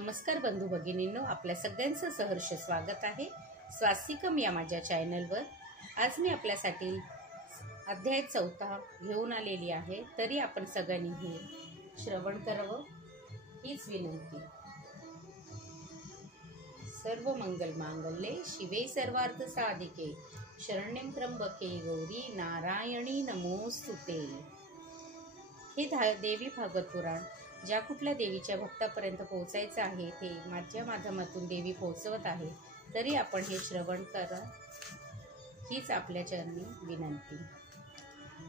नमस्कार बंधू भगिनींनो, आपल्या सगळ्यांचं सहर्ष स्वागत आहे स्वास्तिकम या माझ्या चॅनलवर। आज मी आपल्यासाठी अध्याय 4 घेऊन आलेली आहे, तरी आपण सगळ्यांनी हे श्रवण करावं हीच विनंती। सर्व मंगल मांगल्ये शिवे सर्वार्थ साधिके शरण्यं त्र्यंबके गौरी नारायणी नमोस्तुते। हे देवी भागवत पुराण ज्या कुठल्या देवीच्या भक्तापर्यंत पोहोचायचं आहे ते माझ्या माध्यमातून देवी पोहोचवत आहे, तरी आपण हे श्रवण करा हीच आपल्या चरणी विनंती।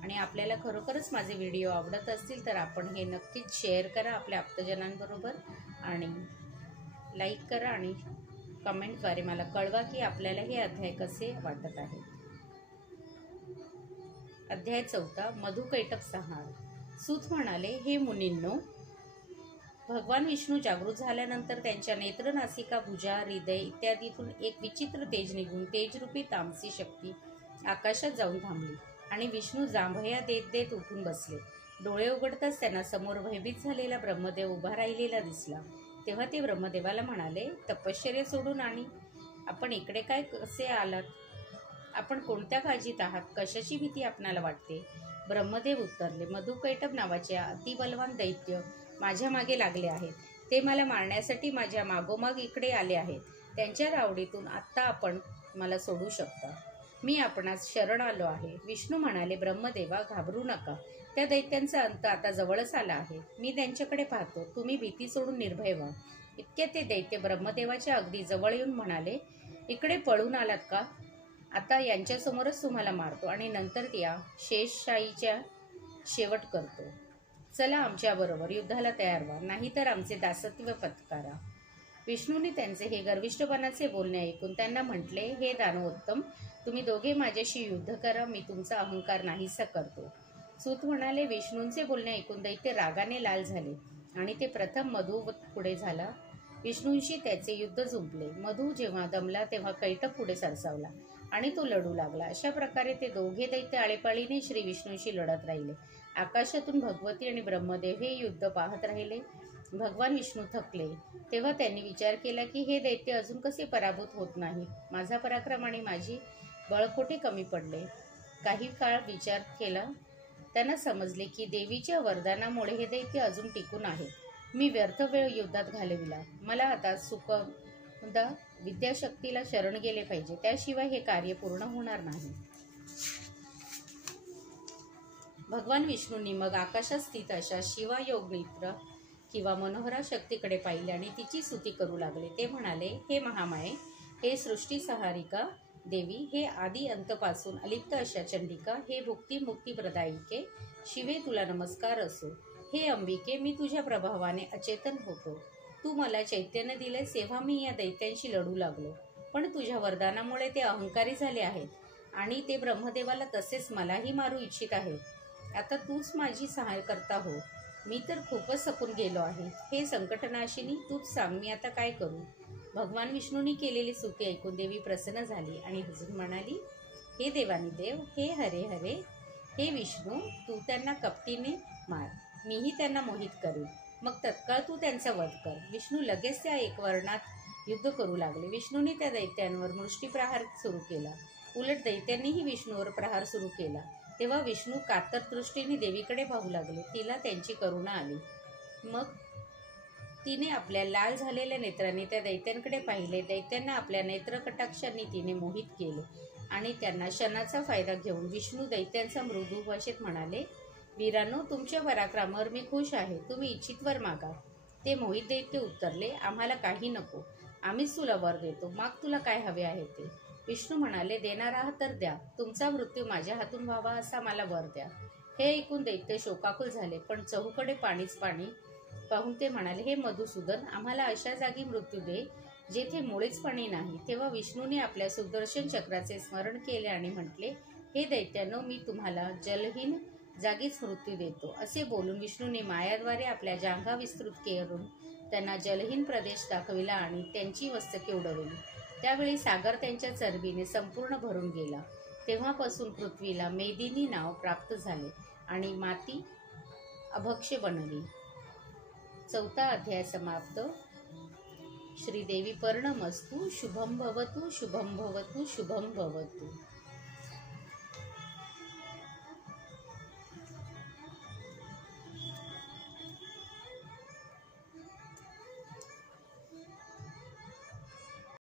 आणि आपल्याला खरोखरच माझे व्हिडिओ आवडत असतील तर आपण हे नक्कीच शेअर करा आपल्या आप्तजनांबरोबर आणि लाईक करा आणि कमेंटद्वारे मला कळवा की आपल्याला हे अध्याय कसे वाटत आहेत। अध्याय 4 मधुकैटभ संहार। सूत म्हणाले, हे मुनींनो, भगवान विष्णू जागृत झाल्यानंतर त्यांच्या नेत्र, नासिका, भुजा, हृदय इत्यादीतून एक विचित्र तेज निघून तेजरूपी तामसी शक्ती आकाशात जाऊन थांबली आणि विष्णू जांभया देत देत उठून बसले। डोळे उघडताच त्यांना समोर भयभीत झालेला ब्रह्मदेव उभा राहिलेला दिसला। तेव्हा ते ब्रह्मदेवाला म्हणाले, तपश्चर्या सोडून आणि आपण इकडे काय कसे आलात? आपण कोणत्या काळजीत आहात? कशाची भीती आपणाला वाटते? ब्रह्मदेव उत्तरले, मधुकैटभ नावाचे अतिबलवान दैत्य माझ्या मागे लागले आहेत। ते मला मारण्यासाठी माझ्या मागोमाग इकडे आले आहेत। त्यांच्या रावडीतून आत्ता आपण मला सोडू शकता। मी आपणास शरण आलो आहे। विष्णू म्हणाले, ब्रह्मदेवा घाबरू नका, त्या दैत्यांचा अंत आता जवळच आला आहे। मी त्यांच्याकडे पाहतो, तुम्ही भीती सोडून निर्भय व्हा। इतके ते दैत्य ब्रह्मदेवाच्या अगदी जवळ येऊन म्हणाले, इकडे पळून आलात का? आता यांच्यासमोरच तुम्हाला मारतो आणि नंतर त्या शेषशाहीच्या शेवट करतो। चला आमच्याबरोबर युद्धाला तयार व्हा, नाहीतर आमचे दासत्व पत्कारा। विष्णूने त्यांचे हे गर्विष्ठपणाचे बोलणे ऐकून त्यांना म्हटले, हे दानवोत्तम, तुम्ही दोघे माझ्याशी युद्ध करा, मी तुमचा अहंकार नाहीसा करतो। सूत म्हणाले, विष्णूंचे बोलणे ऐकून दैत्य रागाने लाल झाले आणि ते प्रथम मधू पुढे झाला। विष्णूंशी त्याचे युद्ध जुंपले। मधू जेव्हा दमला तेव्हा कैटभ पुढे सरसावला आणि तो लढू लागला। अशा प्रकारे ते दोघे दैत्य आळेपाळीने श्री विष्णूंशी लढत राहिले। आकाशातून भगवती आणि ब्रह्मदेव हे युद्ध पाहत राहिले। भगवान विष्णू थकले तेव्हा त्यांनी विचार केला की हे दैत्य अजून कसे पराभूत होत नाही? माझा पराक्रम आणि माझी बळकोटे कमी पडले। काही काळ विचार केला त्यांना समजले की देवीच्या वरदानामुळे हे दैत्य अजून टिकून आहे। मी व्यर्थ वेळ युद्धात घालविला। मला आता सुखदा विद्याशक्तीला शरण गेले पाहिजे, त्याशिवाय हे कार्य पूर्ण होणार नाही। भगवान विष्णूंनी मग आकाशात स्थित अशा शिवायोगनित्र किंवा मनोहरा शक्तीकडे पाहिले आणि तिची स्तुती करू लागले। ते म्हणाले, हे महामाये, हे सृष्टीसंहारिका देवी, हे आदी अंतपासून अलिप्त अशा चंडिका, हे भुक्ती मुक्ती प्रदायिके, शिवे तुला नमस्कार असो। हे अंबिके, मी तुझ्या प्रभावाने अचेतन होतो। तू मला चैतन्य दिले तेव्हा मी या दैत्यांशी लढू लागलो, पण तुझ्या वरदानामुळे ते अहंकारी झाले आहेत आणि ते ब्रह्मदेवाला तसेच मलाही मारू इच्छित आहेत। आता तूच माझी सहाय करता हो, मी तर खूपच थकून गेलो आहे। हे संकटनाशिनी, तूच सांग, मी आता काय करू? भगवान विष्णूंनी केलेली स्तुती ऐकून देवी प्रसन्न झाली आणि अजून म्हणाली, हे देवानी देव, हे हरे हरे, हे विष्णू, तू त्यांना कपटीने मार, मीही त्यांना मोहित करेन, मग तत्काळ तू त्यांचा वध कर। विष्णू लगेच त्या एकवर्णात युद्ध करू लागले। विष्णूने त्या दैत्यांवर मुष्टिप्रहार सुरू केला। उलट दैत्यांनीही विष्णूवर प्रहार सुरू केला। तेव्हा विष्णू कातर दृष्टीने देवीकडे पाहू लागले। तिला त्यांची करुणा आली। मग तिने आपल्या लाल झालेल्या नेत्रांनी त्या दैत्यांकडे पाहिले। दैत्यांना आपल्या नेत्रकटाक्षांनी तिने मोहित केले आणि त्यांना क्षणाचा फायदा घेऊन विष्णू दैत्यांचा मृदू भाषेत म्हणाले, वीरांनो, तुमच्या पराक्रमावर मी खुश आहे, तुम्ही इच्छित वर मागा। ते मोहित दैत्य उत्तरले, आम्हाला काही नको, आम्हीच तुला वर देतो, माग तुला काय हवे आहे ते। विष्णू म्हणाले, देणार आहात तर द्या, तुमचा मृत्यू माझ्या हातून व्हावा असा मला वर द्या। हे ऐकून दैत्य शोकाकुल झाले, पण चहूकडे पाणीच पाणी पाहून ते म्हणाले, हे मधुसूदन, आम्हाला अशा जागी मृत्यू दे जेथे मुळीच पाणी नाही। तेव्हा विष्णूने आपल्या सुदर्शन चक्राचे स्मरण केले आणि म्हटले, हे दैत्यानो, मी तुम्हाला जलहीन जागीच मृत्यू देतो। असे बोलून विष्णूने मायाद्वारे आपल्या जांघा विस्तृत करून त्यांना जलहीन प्रदेश दाखविला आणि त्यांची मस्तके उडवली। त्यावेळी सागर त्यांच्या चरबीने संपूर्ण भरून गेला। तेव्हापासून पृथ्वीला मेदिनी नाव प्राप्त झाले आणि माती अभक्ष्य बनली। 4था अध्याय समाप्त। श्रीदेवी पर्णमस्तु शुभं भवतु शुभं भवतु शुभं भवतु।